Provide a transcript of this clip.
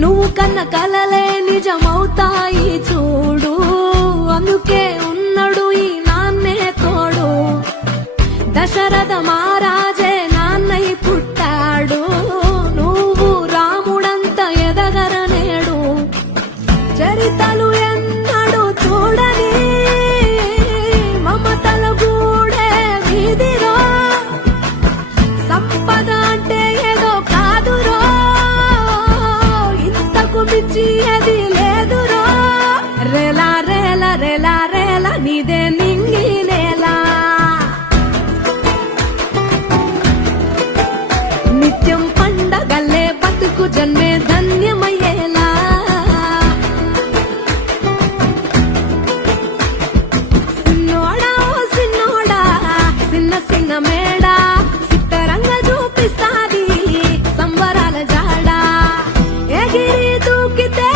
నువ్వు కన్న కలలే నిజమవుతాయి చూడు, అందుకే ఉన్నాడు ఈ నాన్నే తోడు. దశరథ మహారాజే నాన్నై పుట్టాడు, నువ్వు రాముడంత ఎదగరనేడు. చరితలు ఎన్నడు చూడని మమతల గూడే వీధిరో, సంపద అంటే ఏదో కాదురో, ఇంతకు మించి అది లేదురో. రేలా రేలా రేలా రేలా నీదే నింగి నేలా, నిత్యం పండగల్లే బతుకు జన్మే ధన్యమయ్యేలా. సిన్నోడా ఓ సిన్నోడా సిన్న సిన్న మేడా, సిత్తరంగా చూపిస్తాది సంబరాల జాడా. ఎగిరి దూకితే